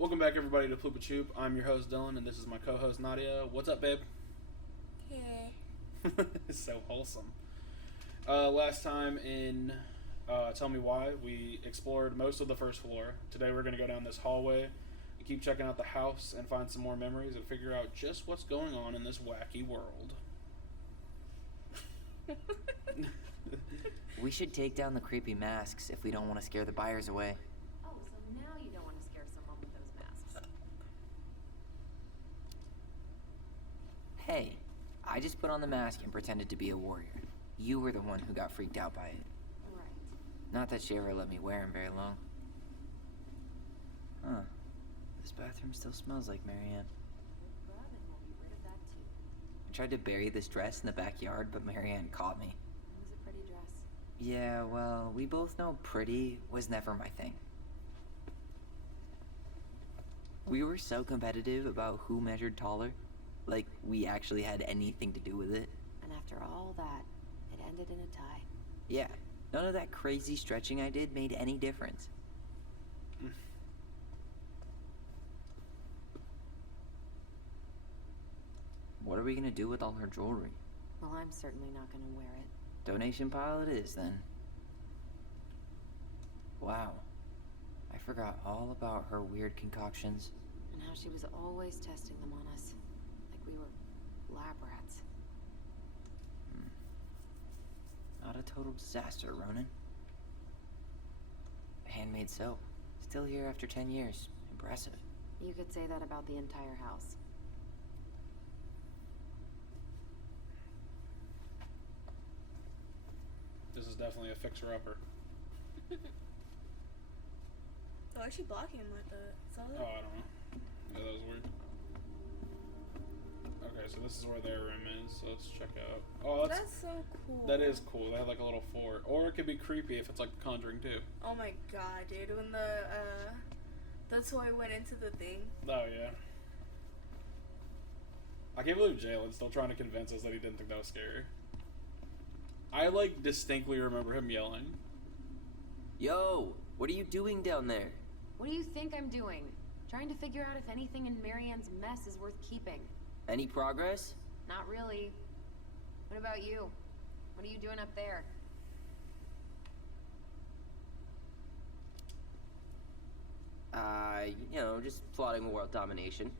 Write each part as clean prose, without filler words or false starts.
Welcome back, everybody, to Poopa Choop. I'm your host, Dylan, and this is my co-host, Nadia. What's up, babe? Yeah. It's so wholesome. Last time in Tell Me Why, we explored most of the first floor. Today we're going to go down this hallway and keep checking out the house and find some more memories and figure out just what's going on in this wacky world. We should take down the creepy masks if we don't want to scare the buyers away. Oh, so now you don't want to scare someone with those masks. Hey, I just put on the mask and pretended to be a warrior. You were the one who got freaked out by it. Right. Not that she ever let me wear him very long. Huh. This bathroom still smells like Marianne. Good, and we'll be rid of that too. I tried to bury this dress in the backyard, but Marianne caught me. It was a pretty dress. Yeah, well, we both know pretty was never my thing. We were so competitive about who measured taller. Like, we actually had anything to do with it. And after all that, it ended in a tie. Yeah, none of that crazy stretching I did made any difference. What are we gonna do with all her jewelry? Well, I'm certainly not going to wear it. Donation pile it is, then. Wow. I forgot all about her weird concoctions. And how she was always testing them on us. Like we were lab rats. Not a total disaster, Ronan. Handmade soap. Still here after 10 years. Impressive. You could say that about the entire house. This is definitely a fixer-upper. Why is she blocking him like that? Saw Oh, that? I don't know. Yeah, that was weird. Okay, so this is where their room is, so let's check out. Oh, That's so cool. that is cool. They have like a little fort. Or it could be creepy if it's like The Conjuring 2. Oh my god, dude. When the toy went into the thing. Oh, yeah. I can't believe Jalen's still trying to convince us that he didn't think that was scary. I, like, distinctly remember him yelling. Yo, what are you doing down there? What do you think I'm doing? Trying to figure out if anything in Marianne's mess is worth keeping. Any progress? Not really. What about you? What are you doing up there? Just plotting world domination.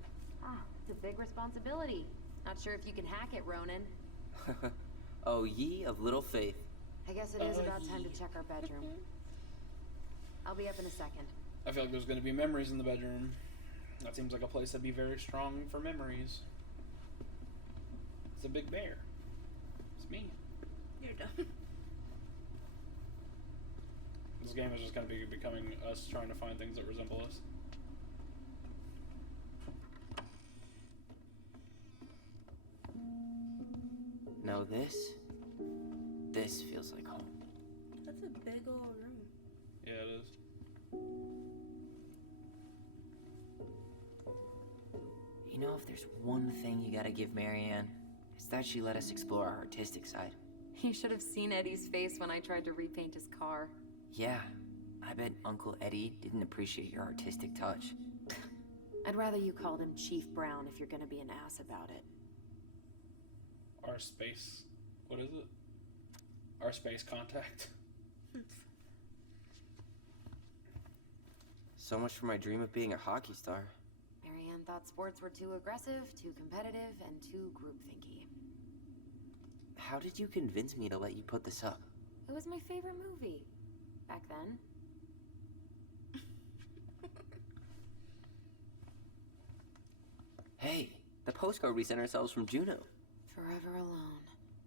Ah, it's a big responsibility. Not sure if you can hack it, Ronan. Oh, ye of little faith. I guess it is about time to check our bedroom. I'll be up in a second. I feel like there's going to be memories in the bedroom. That seems like a place that'd be very strong for memories. It's a big bear. It's me. You're dumb. This game is just going to be becoming us trying to find things that resemble us. Now this feels like home. That's a big old room. Yeah, it is. You know, if there's one thing you gotta give Marianne, it's that she let us explore our artistic side. You should have seen Eddie's face when I tried to repaint his car. Yeah, I bet Uncle Eddie didn't appreciate your artistic touch. I'd rather you called him Chief Brown if you're gonna be an ass about it. Our space. What is it? Our space contact. So much for my dream of being a hockey star. Marianne thought sports were too aggressive, too competitive, and too groupthinky. How did you convince me to let you put this up? It was my favorite movie. Back then. Hey, the postcard we sent ourselves from Juneau. Forever alone.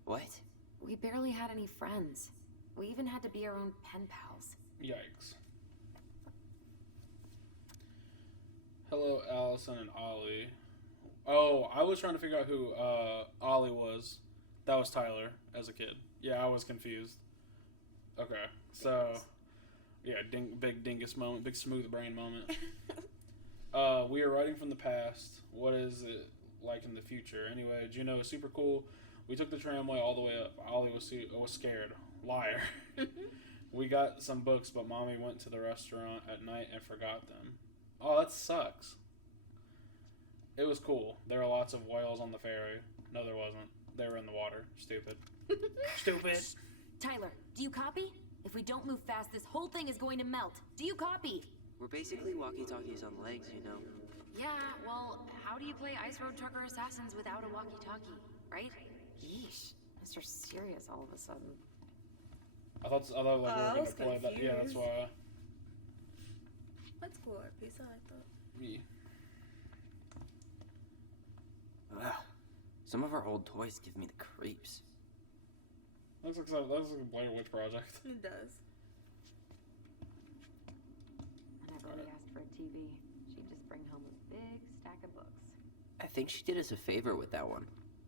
What? We barely had any friends. We even had to be our own pen pals. Yikes. Hello, Allison and Ollie. Oh, I was trying to figure out who Ollie was. That was Tyler as a kid. Yeah, I was confused. Okay, so yeah, big dingus moment, big smooth brain moment. We are writing from the past. What is it like in the future? Anyway, Juneau is super cool. We took the tramway all the way up. Ollie was scared. Liar. We got some books, but Mommy went to the restaurant at night and forgot them. Oh, that sucks. It was cool. There were lots of whales on the ferry. No, there wasn't. They were in the water. Stupid. Stupid. Tyler, do you copy? If we don't move fast, this whole thing is going to melt. Do you copy? We're basically walkie-talkies on legs, you know. Yeah, well, how do you play Ice Road Trucker Assassins without a walkie-talkie, right? Yeesh. Mr. Serious all of a sudden. I thought like we were I gonna was play that. Yeah, that's confused. why. That's cool art piece. I like that. Yeah. Ugh. Some of our old toys give me the creeps. Looks like a Blair Witch Project. It does. Whenever we asked for a TV, she'd just bring home a big stack of books. I think she did us a favor with that one.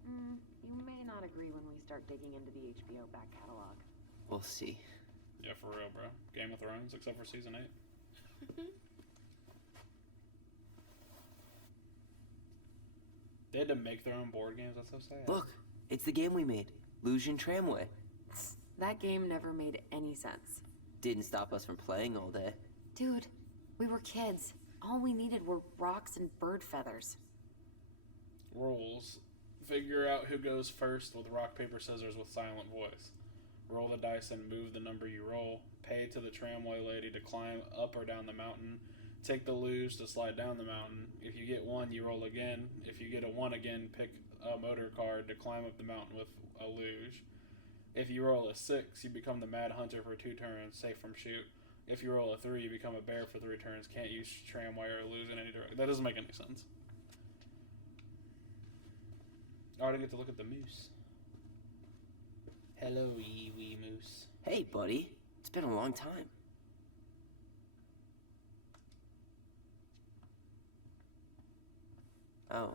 You may not agree when we start digging into the HBO back catalog. We'll see. Yeah, for real, bro. Game of Thrones, except for season 8. They had to make their own board games. That's so sad. Look, it's the game we made. Lucian Tramway. That game never made any sense. Didn't stop us from playing all day. Dude, we were kids. All we needed were rocks and bird feathers. Rules. Figure out who goes first with rock, paper, scissors with silent voice. Roll the dice and move the number you roll. Pay to the tramway lady to climb up or down the mountain. Take the luge to slide down the mountain. If you get 1, you roll again. If you get a 1 again, pick a motor card to climb up the mountain with a luge. If you roll a 6, you become the Mad Hunter for 2 turns, safe from shoot. If you roll a 3, you become a bear for 3 turns, can't use tramway or luge in any direction. That doesn't make any sense. Oh, I didn't get to look at the moose. Hello, wee moose. Hey, buddy. It's been a long time. Oh,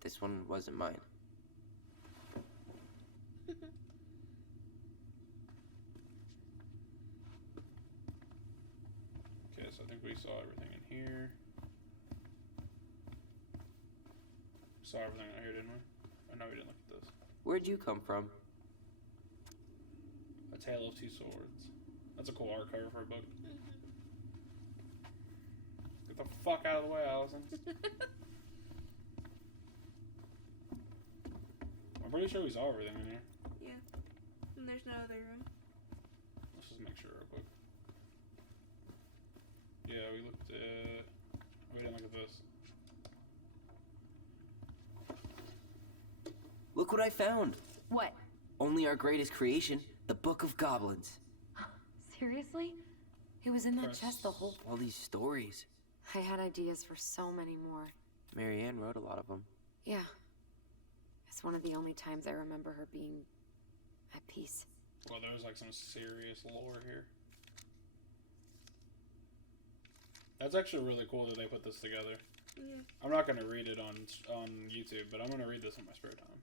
this one wasn't mine. Okay, so I think we saw everything in here. Saw everything out here, didn't we? Oh, no, we didn't look at this. Where'd you come from? A Tale of Two Swords. That's a cool art cover for a book. Get the fuck out of the way, Allison. I'm pretty sure we saw everything in here. Yeah. And there's no other room. Let's just make sure real quick. Yeah, we looked at... We didn't look at this. Look what I found. What? Only our greatest creation, the Book of Goblins. Seriously? It was in that Press. chest the whole... All these stories. I had ideas for so many more. Marianne wrote a lot of them. Yeah. It's one of the only times I remember her being at peace. Well, there's like some serious lore here. That's actually really cool that they put this together. Yeah. I'm not going to read it on YouTube, but I'm going to read this in my spare time.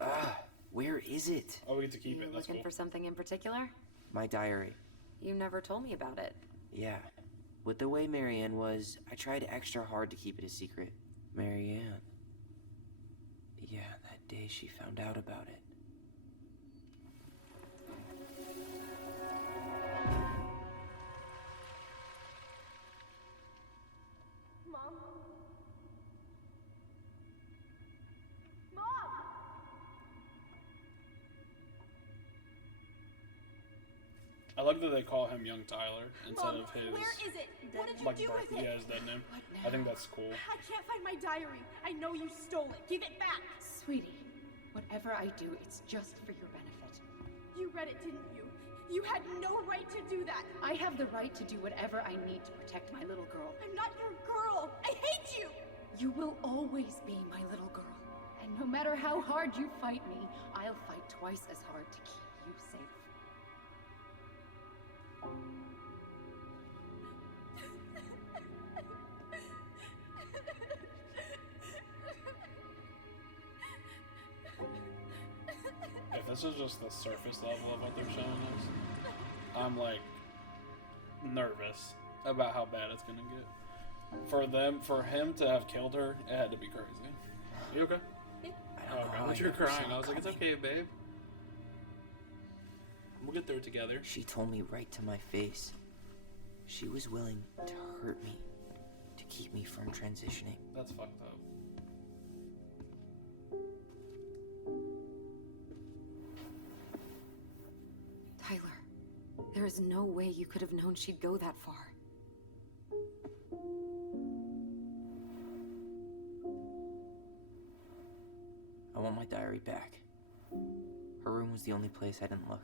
Ah, where is it? Oh, we get to keep You it. That's looking cool. for something in particular? My diary. You never told me about it. Yeah. With the way Marianne was, I tried extra hard to keep it a secret. Marianne. Yeah, that day she found out about it. Mom? I like that they call him Young Tyler instead of his Where is it? What did you like do birth. with it? Yeah, his dead name. What now? I think that's cool. I can't find my diary. I know you stole it. Give it back. Sweetie, whatever I do, it's just for your benefit. You read it, didn't you? You had no right to do that. I have the right to do whatever I need to protect my little girl. I'm not your girl. I hate you. You will always be my little girl. And no matter how hard you fight me, I'll fight twice as hard to keep you safe. If this is just the surface level of what they're showing us, I'm like nervous about how bad it's gonna get. For him to have killed her, it had to be crazy. You okay? I Oh, don't know how God, I you're never crying. saw I was like, it's coming. okay, babe. We'll get through it together. She told me right to my face. She was willing to hurt me to keep keep me from transitioning. That's fucked up. Tyler, there is no way you could have known she'd go that far. I want my diary back. Her room was the only place I didn't look.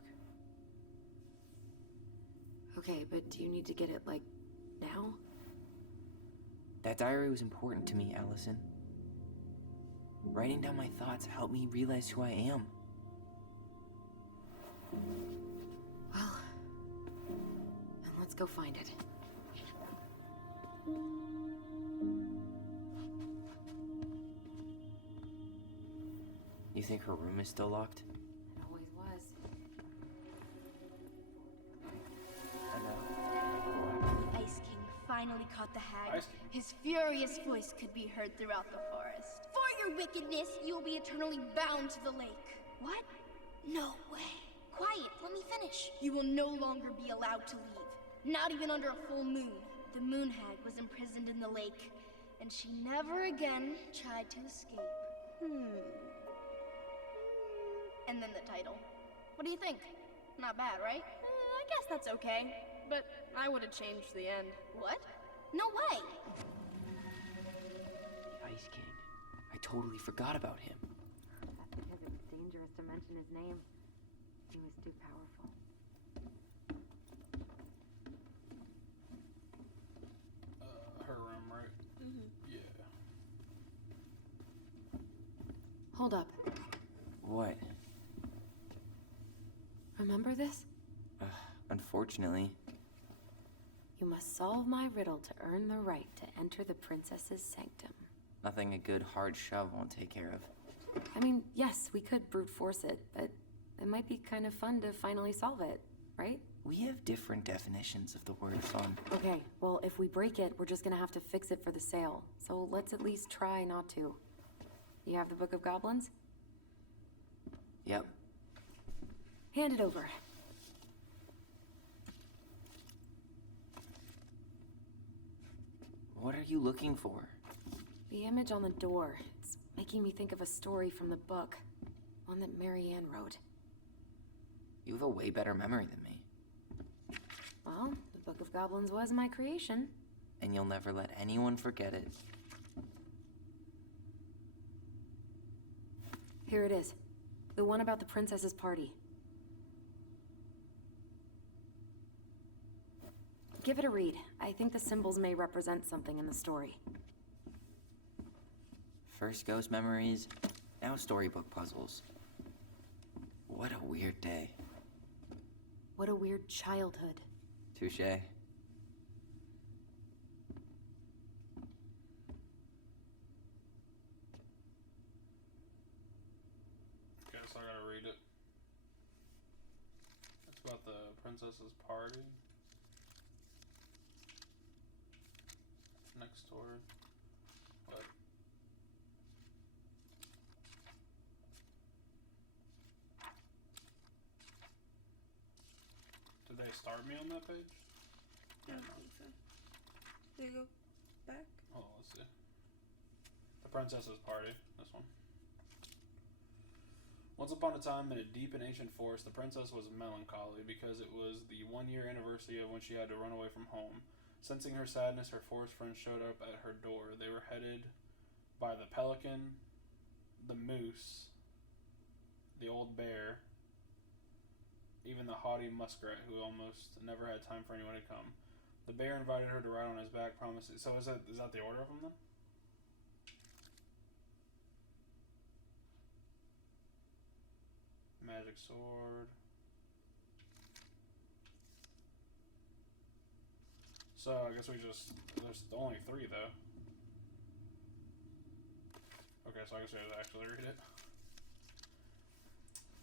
Okay, but do you need to get it, like, now? That diary was important to me, Alyson. Writing down my thoughts helped me realize who I am. Well, then let's go find it. You think her room is still locked? It always was. The Ice King finally caught the hag. Ice King. His furious voice could be heard throughout the forest. For your wickedness, you will be eternally bound to the lake. What? No way. Quiet, let me finish. You will no longer be allowed to leave. Not even under a full moon. The moon hag was imprisoned in the lake, and she never again tried to escape. And then the title. What do you think? Not bad, right? I guess that's okay. But I would have changed the end. What? No way! The Ice King. I totally forgot about him. That's because it was dangerous to mention his name. He was too powerful. Her room, right? Yeah. Hold up. What? Remember this? Unfortunately. You must solve my riddle to earn the right to enter the princess's sanctum. Nothing a good hard shove won't take care of. I mean, yes, we could brute force it, but it might be kind of fun to finally solve it, right? We have different definitions of the word fun. Okay, well, if we break it, we're just gonna have to fix it for the sale. So let's at least try not to. You have the Book of Goblins? Yep. Hand it over. What are you looking for? The image on the door. It's making me think of a story from the book. One that Marianne wrote. You have a way better memory than me. Well, the Book of Goblins was my creation. And you'll never let anyone forget it. Here it is. The one about the princess's party. Give it a read. I think the symbols may represent something in the story. First ghost memories, now storybook puzzles. What a weird day. What a weird childhood. Touche. Okay, so I gotta read it. It's about the princess's party. Next door. What? Did they start me on that page? I don't think so. There you go. Back. Oh, let's see. The princess's party. This one. Once upon a time, in a deep and ancient forest, the princess was melancholy because it was the 1-year anniversary of when she had to run away from home. Sensing her sadness, her forest friends showed up at her door. They were headed by the pelican, the moose, the old bear, even the haughty muskrat, who almost never had time for anyone to come. The bear invited her to ride on his back, promising... So is that the order of them, then? Magic sword. So I guess we just... There's only 3, though. Okay, so I guess we have to actually read it.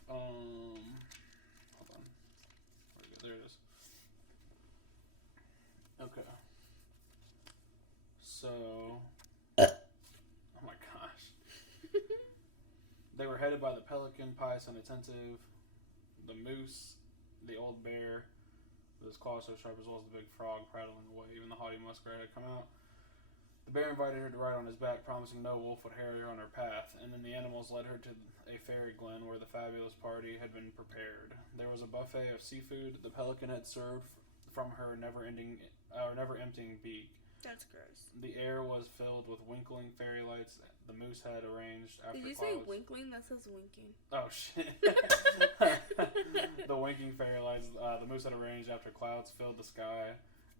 Hold on. Where'd it go? There it is. Okay. So... Oh my gosh. They were headed by the pelican, pious and attentive, the moose, the old bear, with his claws so sharp, as well as the big frog prattling away. Even the haughty muskrat had come out. The bear invited her to ride on his back, promising no wolf would harry her on her path, and then the animals led her to a fairy glen where the fabulous party had been prepared. There was a buffet of seafood the pelican had served from her never-emptying beak. That's gross. The air was filled with winkling fairy lights the moose had arranged after Did you clouds. say winkling? That says winking. Oh, shit. The winking fairy lights the moose had arranged after clouds filled the sky,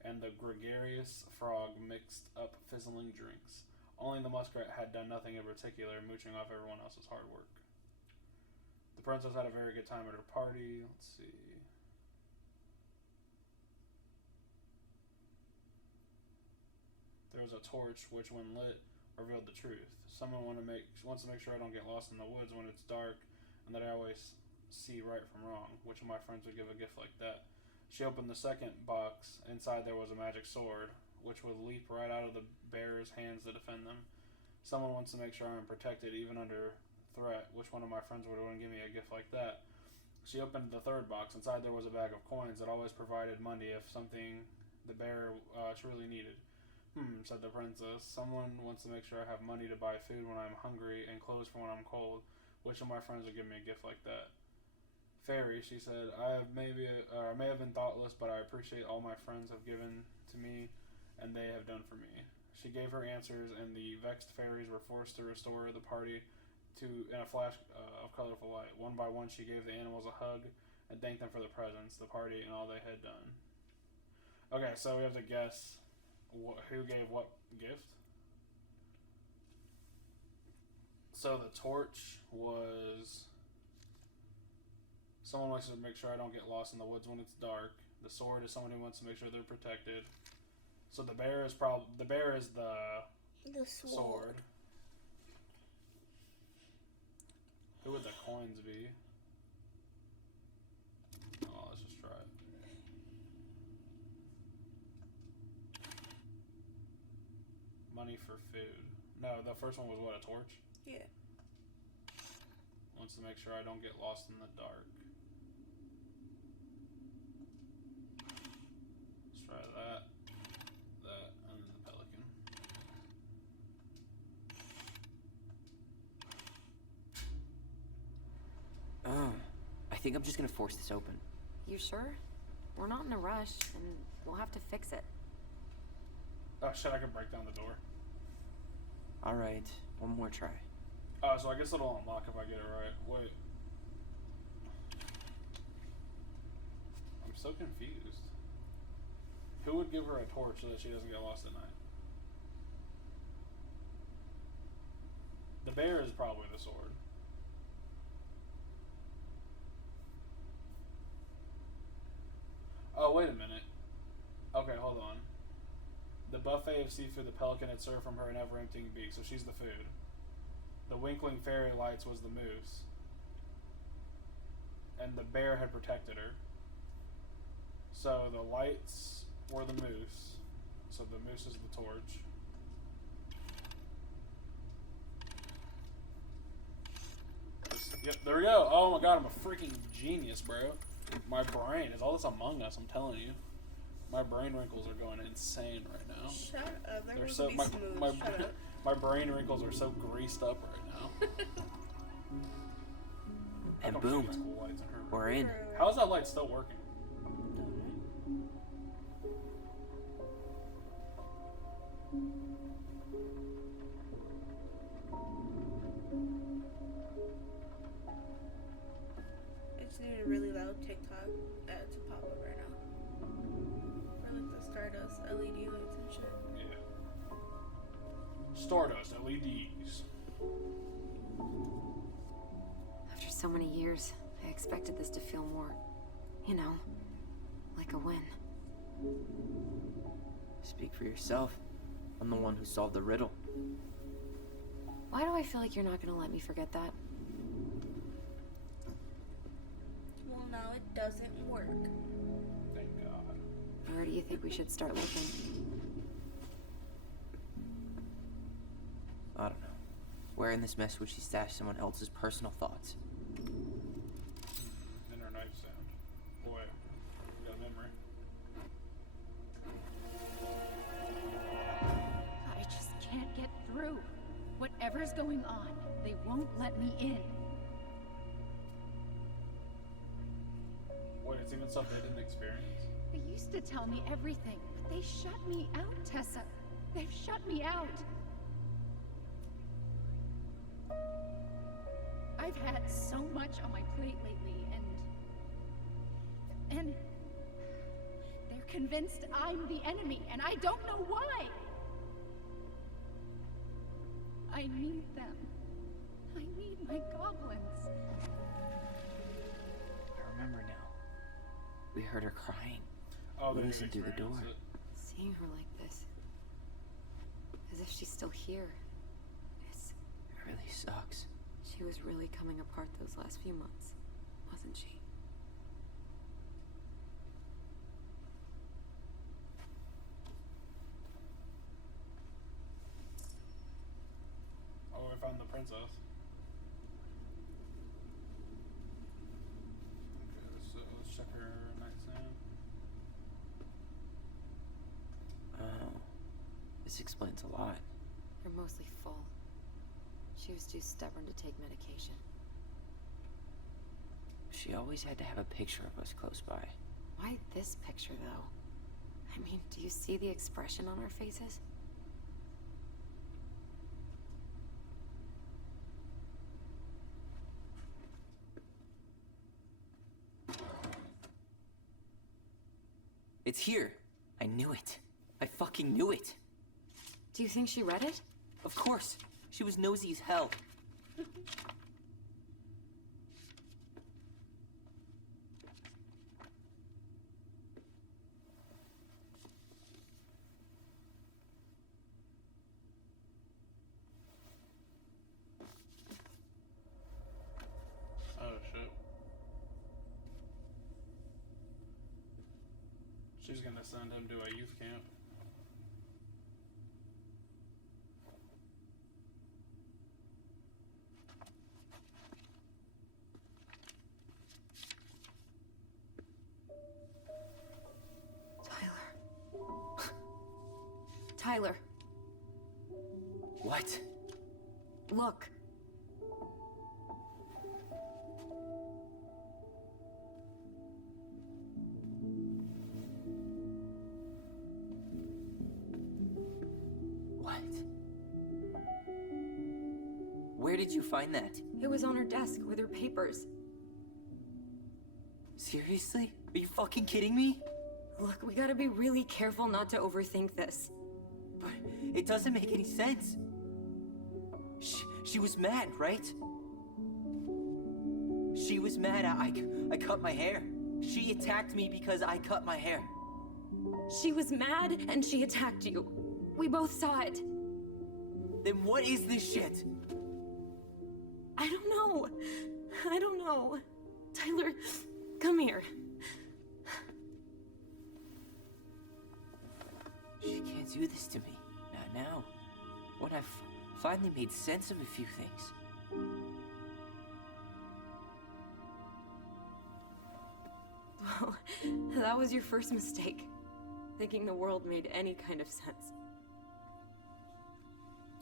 and the gregarious frog mixed up fizzling drinks. Only the muskrat had done nothing in particular, mooching off everyone else's hard work. The princess had a very good time at her party. Let's see. There was a torch which, when lit, revealed the truth. Someone wants to make sure I don't get lost in the woods when it's dark, and that I always see right from wrong. Which of my friends would give a gift like that? She opened the second box. Inside there was a magic sword, which would leap right out of the bear's hands to defend them. Someone wants to make sure I'm protected even under threat. Which one of my friends would want to give me a gift like that? She opened the third box. Inside there was a bag of coins that always provided money if something the bear truly needed. Said the princess. Someone wants to make sure I have money to buy food when I'm hungry and clothes for when I'm cold. Which of my friends would give me a gift like that? Fairy, she said, I may have been thoughtless, but I appreciate all my friends have given to me, and they have done for me. She gave her answers, and the vexed fairies were forced to restore the party in a flash of colorful light. One by one, she gave the animals a hug and thanked them for the presents, the party, and all they had done. Okay, so we have to guess who gave what gift. So the torch was... Someone wants to make sure I don't get lost in the woods when it's dark. The sword is someone who wants to make sure they're protected. So the bear is the sword. Who would the coins be? Oh, let's just try it. Money for food. No, the first one was what, a torch? Yeah. Wants to make sure I don't get lost in the dark. Let's try that, and then the pelican. I think I'm just gonna force this open. You sure? We're not in a rush, and we'll have to fix it. Oh shit, I can break down the door. Alright, one more try. Oh, so I guess it'll unlock if I get it right. Wait. I'm so confused. Who would give her a torch so that she doesn't get lost at night? The bear is probably the sword. Oh, wait a minute. Okay, hold on. The buffet of seafood the pelican had served from her never-emptying beak, so she's the food. The winkling fairy lights was the moose. And the bear had protected her. So the lights were the moose. So the moose is the torch. Yep, there we go. Oh my god, I'm a freaking genius, bro. My brain is all this Among Us, I'm telling you. My brain wrinkles are going insane right now. Shut up. That They're was so be my, smooth. my, Shut up. my brain wrinkles are so greased up right now. And I don't boom, see these cool lights in her room. we're in. How is that light still working? I just need a really loud TikTok to pop up right now. For like the Stardust LED lights and shit. Yeah. Stardust LEDs. After so many years, I expected this to feel more, you know, like a win. Speak for yourself. I'm the one who solved the riddle. Why do I feel like you're not gonna let me forget that? Well, now it doesn't work. Thank God. Where do you think we should start looking? I don't know. Where in this mess would she stash someone else's personal thoughts? In her nightstand. Boy, got a memory. I just Whatever's going on, they won't let me in. Wait, it's even stuff they didn't experience? They used to tell me everything, but they shut me out, Tessa. They've shut me out. I've had so much on my plate lately, and they're convinced I'm the enemy, and I don't know why. I need them. I need my goblins. I remember now. We heard her crying. Oh, We they listened through the door. experienced it. Seeing her like this, as if she's still here, It really sucks. she was really coming apart those last few months, wasn't she? Oh, we found the princess. Okay, so let's check her nightstand. Oh, this explains a lot. You're mostly full. She was too stubborn to take medication. She always had to have a picture of us close by. Why this picture, though? I mean, do you see the expression on our faces? It's here. I knew it. I fucking knew it. Do you think she read it? Of course. She was nosy as hell. Oh, shit. She's gonna send him to a youth camp. Tyler, What? look. What? Where did you find that? It was on her desk with her papers. Seriously? Are you fucking kidding me? Look, we gotta be really careful not to overthink this. But it doesn't make any sense. She was mad, right? She was mad I cut my hair. She attacked me because I cut my hair. She was mad and she attacked you. We both saw it. Then what is this shit? I don't know. I don't know. Tyler, come here. She can't do this to me. Not now. When I've finally made sense of a few things. Well, that was your first mistake. Thinking the world made any kind of sense.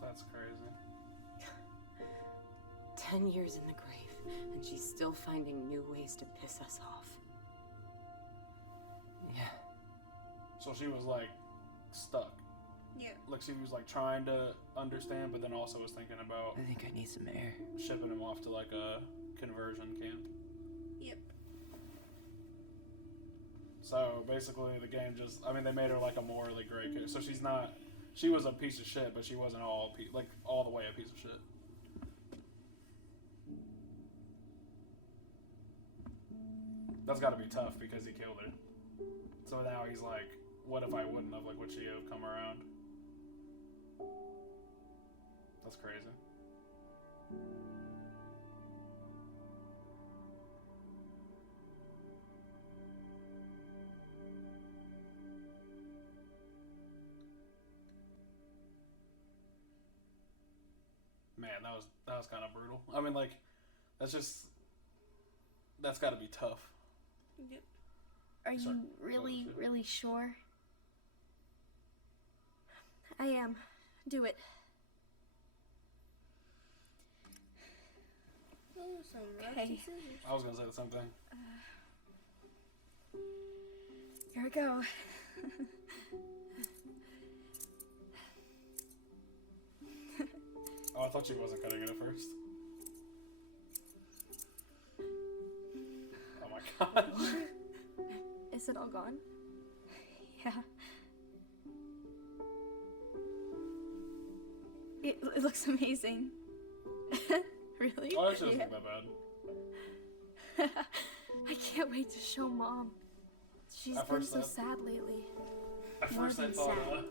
That's crazy. 10 years in the grave, and she's still finding new ways to piss us off. Yeah. So she was like stuck. Yeah. Like she was like trying to understand, but then also was thinking about I think I need some air. shipping him off to like a conversion camp. Yep. So basically, the game just, I mean, they made her like a morally gray kid. So she's not, she was a piece of shit, but she wasn't like all the way a piece of shit. That's got to be tough because he killed her. So now he's like, what if I wouldn't have? Like, would she have come around? That's crazy. Man, that was kind of brutal. I mean, like, that's got to be tough. Yep. Are Sorry. you really, shit. really sure? I am. Do it. Oh, some rocky Okay. scissors. I was gonna say the same thing. Here we go. Oh, I thought she wasn't cutting it at first. Oh my god. Is it all gone? Yeah. It looks amazing. Really? Oh, actually, doesn't look that bad. I can't wait to show Mom. She's At been first so that- sad lately. At More first I than thought sad.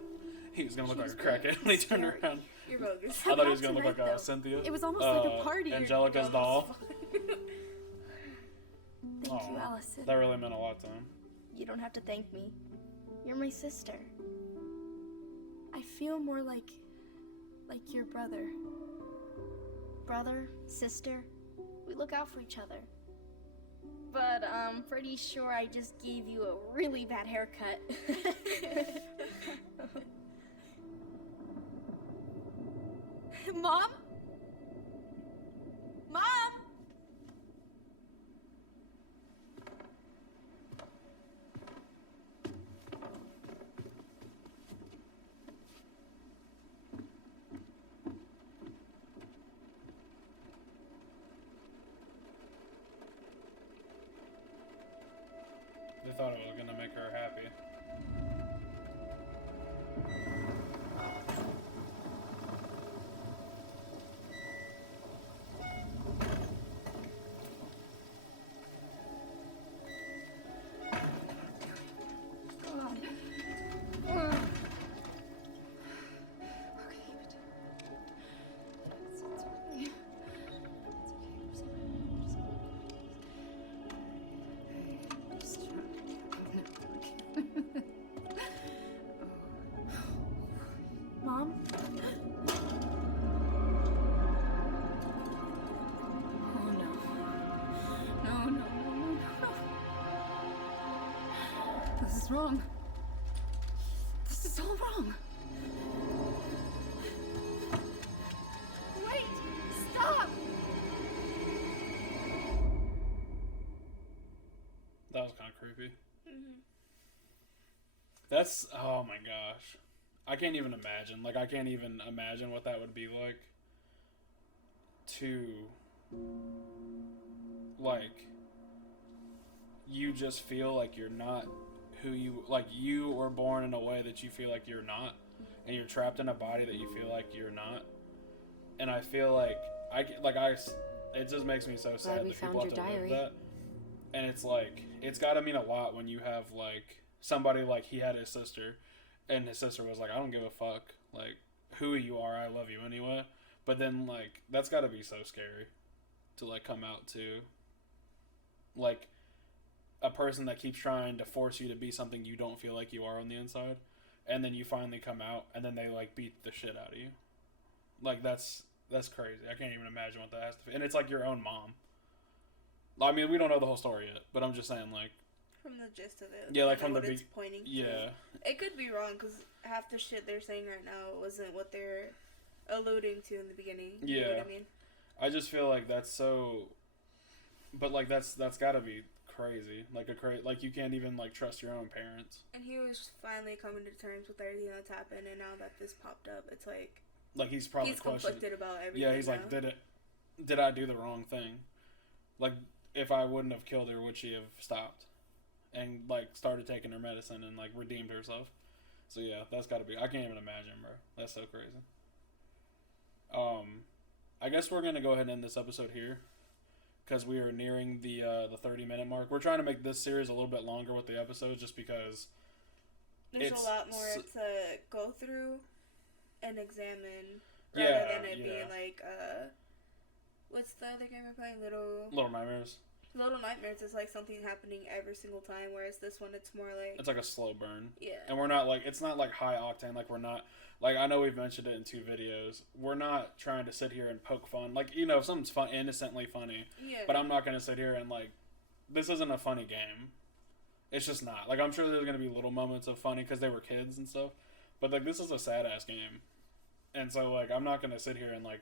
he was gonna look She like a was very crackhead when he turned scary. around. You're bogus. I thought he was Not gonna look like tonight, though. Cynthia. It was almost like a party. Angelica's doll. Thank you, Aw, Allison. that really meant a lot to him. You don't have to thank me. You're my sister. I feel more like your brother. Brother, sister, we look out for each other. But I'm pretty sure I just gave you a really bad haircut. Mom? Mom? They thought it was gonna make her happy. Mom? Oh no. No. This is wrong. This is all wrong. Wait! Stop! That was kind of creepy. That's, oh my gosh. I can't even imagine. Like, I can't even imagine what that would be like to, like, you just feel like you're not who you, like, you were born in a way that you feel like you're not, and you're trapped in a body that you feel like you're not. And I feel like, it just makes me so sad we that found people have your to live diary. that. And it's like, it's gotta mean a lot when you have, like, somebody like he had his sister, and his sister was like, I don't give a fuck, like, who you are, I love you anyway. But then, like, that's gotta be so scary to, like, come out to, like, a person that keeps trying to force you to be something you don't feel like you are on the inside, and then you finally come out, and then they, like, beat the shit out of you. Like, that's crazy. I can't even imagine what that has to be. And it's like your own mom. I mean, we don't know the whole story yet, but I'm just saying, like, From the gist of it. Yeah, like, kinda from the what it's big- pointing to. yeah. It could be wrong, because half the shit they're saying right now wasn't what they're alluding to in the beginning. You know what I mean? I just feel like that's so, but like that's gotta be crazy. Like like you can't even like trust your own parents. And he was finally coming to terms with everything that's happened, and now that this popped up, it's like Like he's probably he's questioning. conflicted about everything. Yeah, he's now. like, did I do the wrong thing? Like, if I wouldn't have killed her, would she have stopped and like started taking her medicine and like redeemed herself? So yeah, that's gotta be. I can't even imagine, bro. That's so crazy. I guess we're gonna go ahead and end this episode here, because we are nearing the 30-minute mark. We're trying to make this series a little bit longer with the episodes, just because There's it's a lot more s- to go through and examine, Yeah, rather than it yeah. being like what's the other game we're playing? Little Nightmares. Little Nightmares is like something happening every single time, whereas this one it's more like It's like a slow burn. yeah. And we're not like, it's not like high octane, like we're not, like I know we've mentioned it in 2 videos, we're not trying to sit here and poke fun, like, you know, if something's fun, innocently funny, Yeah. but I'm not going to sit here and like, this isn't a funny game, it's just not, like, I'm sure there's going to be little moments of funny, because they were kids and stuff, but like, this is a sad ass game, and so like, I'm not going to sit here and like,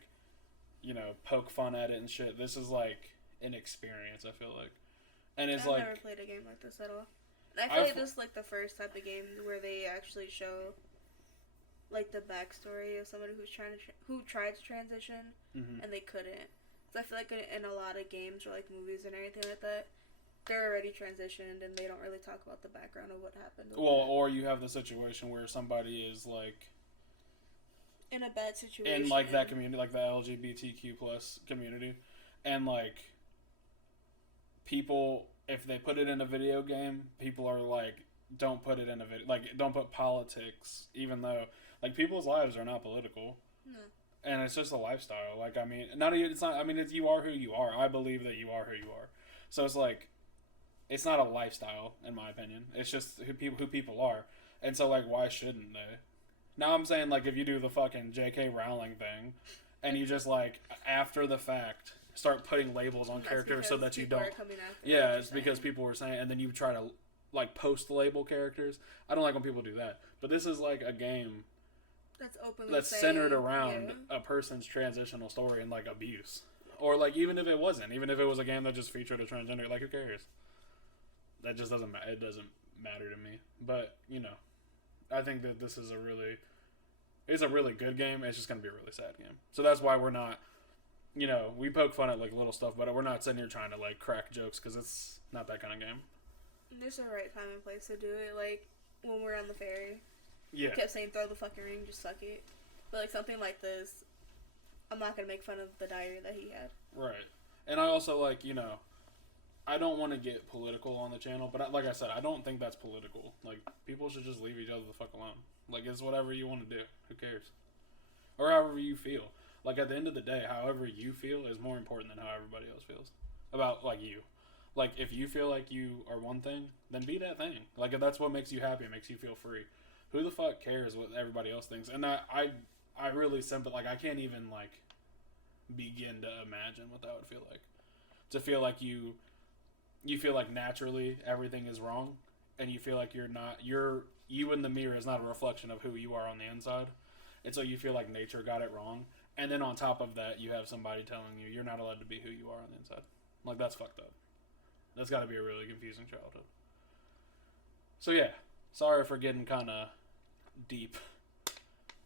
you know, poke fun at it and shit. This is like an experience, I feel like. And it's I've like... never played a game like this at all. And I feel like this is like the first type of game where they actually show like the backstory of somebody who tried to transition and they couldn't. So I feel like in a lot of games or like movies and everything like that, they're already transitioned and they don't really talk about the background of what happened. Well, or you have the situation where somebody is like in a bad situation in like that community, like the LGBTQ plus community, and like people, if they put it in a video game, people are like, don't put it in a video, like don't put politics, even though like people's lives are not political. No. And it's just a lifestyle. Like, I mean, it's not, I mean, it's, you are who you are. I believe that you are who you are. So it's like, it's not a lifestyle, in my opinion. It's just who people are. And so, like, why shouldn't they? Now I'm saying, like, if you do the fucking J.K. Rowling thing, and you just, like, after the fact, start putting labels on characters so that you don't... Yeah, it's because people were saying, and then you try to, like, post-label characters. I don't like when people do that. But this is, like, a game... That's centered around a person's transitional story and like abuse, or like even if it wasn't, even if it was a game that just featured a transgender, like who cares? That just doesn't matter. It doesn't matter to me. But you know, I think that this is it's a really good game. It's just gonna be a really sad game. So that's why we're not, you know, we poke fun at like little stuff, but we're not sitting here trying to like crack jokes because it's not that kind of game. There's a right time and place to do it. Like when we're on the ferry. Yeah. Kept saying throw the fucking ring, just suck it. But like something like this, I'm not gonna make fun of the diary that he had. Right. And I also like, you know, I don't want to get political on the channel, but like I said, I don't think that's political. Like people should just leave each other the fuck alone. Like it's whatever you want to do. Who cares? Or however you feel. Like at the end of the day, however you feel is more important than how everybody else feels about like you. Like if you feel like you are one thing, then be that thing. Like if that's what makes you happy, it makes you feel free. Who the fuck cares what everybody else thinks? And I really like I can't even like begin to imagine what that would feel like. To feel like you feel like naturally everything is wrong, and you feel like you in the mirror is not a reflection of who you are on the inside, and so you feel like nature got it wrong. And then on top of that, you have somebody telling you you're not allowed to be who you are on the inside. Like that's fucked up. That's got to be a really confusing childhood. So yeah, sorry for getting kind of deep,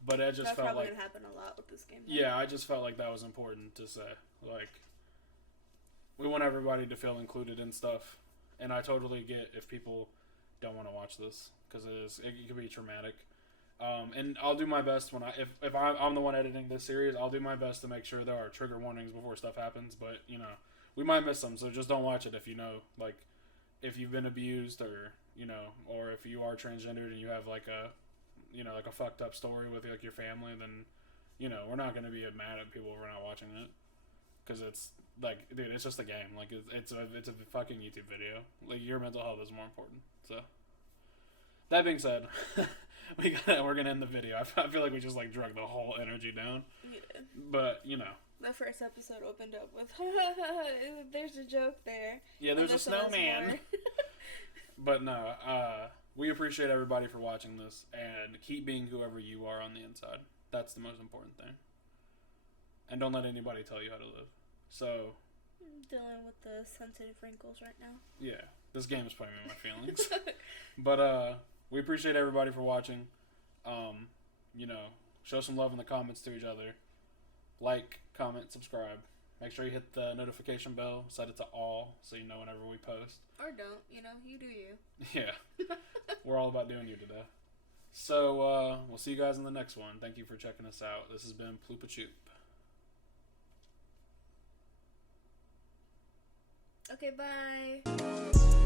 but I just felt like... That's probably going to happen a lot with this game. Though. Yeah, I just felt like that was important to say. Like, we want everybody to feel included in stuff, and I totally get if people don't want to watch this, because it can be traumatic. And I'll do my best when if I'm the one editing this series, I'll do my best to make sure there are trigger warnings before stuff happens, but, you know, we might miss them, so just don't watch it if you know, like, if you've been abused or, you know, or if you are transgendered and you have, like, a fucked up story with like your family, then, you know, we're not going to be mad at people if we're not watching it, because it's like, dude, it's just a game. Like it's a fucking YouTube video. Like your mental health is more important. So that being said, we're gonna end the video. I feel like we just like drug the whole energy down. We did. But you know, the first episode opened up with there's a joke there. Yeah, there's a snowman. But no, we appreciate everybody for watching this, and keep being whoever you are on the inside. That's the most important thing. And don't let anybody tell you how to live. So... I'm dealing with the sensitive wrinkles right now. Yeah, this game is playing with my feelings. But we appreciate everybody for watching. You know, show some love in the comments to each other. Like, comment, subscribe. Make sure you hit the notification bell, set it to all, so you know whenever we post. Or don't, you know, you do you. Yeah. We're all about doing you today. So, we'll see you guys in the next one. Thank you for checking us out. This has been Ploopa Choop. Okay, bye.